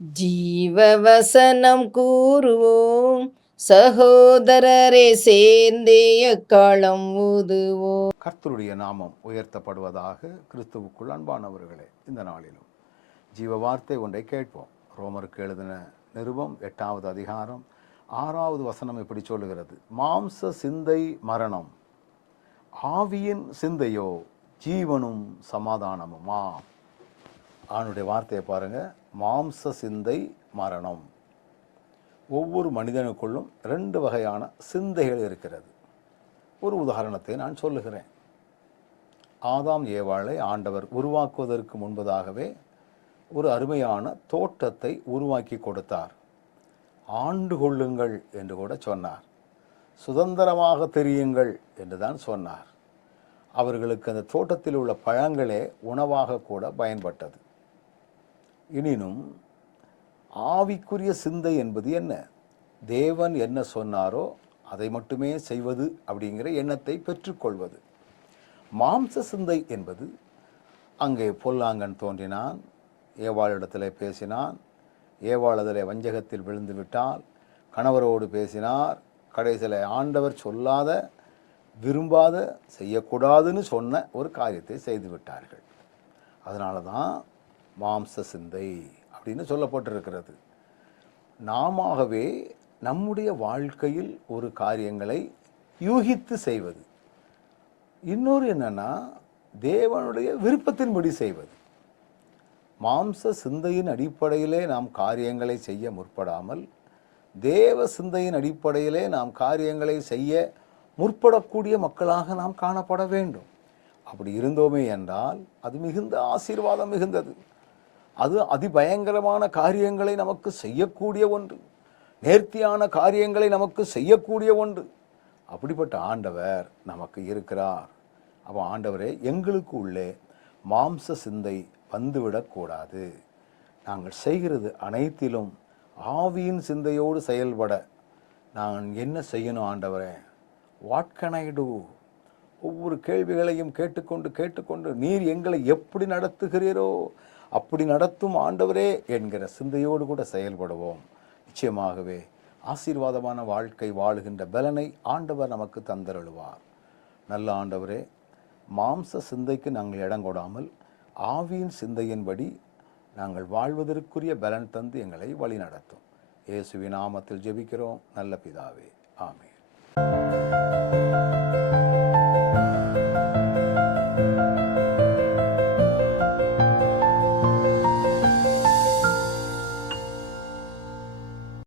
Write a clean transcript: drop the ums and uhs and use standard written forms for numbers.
ஜீவவசனம் கூறுவோம், சகோதரரே சேர்ந்தே எக்காலம் ஊதுவோம். கர்த்தருடைய நாமம் உயர்த்தப்படுவதாக. கிறிஸ்துவுக்குள் அன்பானவர்களே, இந்த நாளிலும் ஜீவ வார்த்தை ஒன்றை கேட்போம். ரோமருக்கு எழுதின நிருபம் 8வது அதிகாரம் 6வது வசனம் இப்படி சொல்லுகிறது: மாம்ச சிந்தை மரணம், ஆவியின் சிந்தையோ ஜீவனும் சமாதானமுமா. ஆணுடைய வார்த்தையை பாருங்க. மாம்ச சிந்தை மரணம். ஒவ்வொரு மனிதனுக்குள்ளும் 2 வகையான சிந்தைகள் இருக்கிறது. ஒரு உதாரணத்தை நான் சொல்லுகிறேன். ஆதாம் ஏவாளை ஆண்டவர் உருவாக்குவதற்கு முன்பதாகவே ஒரு அருமையான தோட்டத்தை உருவாக்கி கொடுத்தார். ஆண்டு கொள்ளுங்கள் என்று கூட சொன்னார். சுதந்திரமாக தெரியுங்கள் என்று தான் சொன்னார். அவர்களுக்கு அந்த தோட்டத்தில் உள்ள பழங்களே உணவாக கூட பயன்பட்டது. எனினும் ஆவிக்குரிய சிந்தை என்பது என்ன? தேவன் என்ன சொன்னாரோ அதை மட்டுமே செய்வது அப்படிங்கிற எண்ணத்தை பெற்றுக்கொள்வது. மாம்ச சிந்தை என்பது, அங்கே பொல்லாங்கன் தோன்றினான், ஏவாளிடத்தில் பேசினான், ஏவாள் அதில் வஞ்சகத்தில் விழுந்து விட்டால், கணவரோடு பேசினார், கடைசியில் ஆண்டவர் சொல்லாத, விரும்பாத, செய்யக்கூடாதுன்னு சொன்ன ஒரு காரியத்தை செய்து விட்டார்கள். அதனால தான் மாம்ச சிந்தை அப்படின்னு சொல்லப்பட்டிருக்கிறது. நாமவே நம்முடைய வாழ்க்கையில் ஒரு காரியங்களை யூகித்து செய்வது. இன்னொரு என்னன்னா, தேவனுடைய விருப்பத்தின்படி செய்வது. மாம்ச சிந்தையின் அடிப்படையிலே நாம் காரியங்களை செய்ய முற்படாமல், தேவ சிந்தையின் அடிப்படையிலே நாம் காரியங்களை செய்ய முற்படக்கூடிய மக்களாக நாம் காணப்பட வேண்டும். அப்படி இருந்தோமே என்றால் அது மிகுந்த ஆசீர்வாதம் மிகுந்தது. அது அதிபயங்கரமான காரியங்களை நமக்கு செய்யக்கூடிய ஒன்று, நேர்த்தியான காரியங்களை நமக்கு செய்யக்கூடிய ஒன்று. அப்படிப்பட்ட ஆண்டவர் நமக்கு இருக்கிறார். அப்போ ஆண்டவரே, எங்களுக்கு உள்ளே மாம்ச சிந்தை வந்துவிடக்கூடாது. நாங்கள் செய்கிறது அனைத்திலும் ஆவியின் சிந்தையோடு செயல்பட நான் என்ன செய்யணும் ஆண்டவரே? What can I do? ஒவ்வொரு கேள்விகளையும் கேட்டுக்கொண்டு நீர் எங்களை எப்படி நடத்துகிறீரோ அப்படி நடத்தும் ஆண்டவரே என்கிற சிந்தையோடு கூட செயல்படுவோம். நிச்சயமாகவே ஆசீர்வாதமான வாழ்க்கை வாழுகின்ற பலனை ஆண்டவர் நமக்கு தந்தருளுவார். நல்ல ஆண்டவரே, மாம்ச சிந்தைக்கு நாங்கள் இடம் கொடாமல் ஆவியின் சிந்தையின்படி நாங்கள் வாழ்வதற்குரிய பலன் தந்து எங்களை வழி நடத்தும். இயேசுவின் நாமத்தில் ஜெபிக்கிறோம் நல்ல பிதாவே, ஆமென்.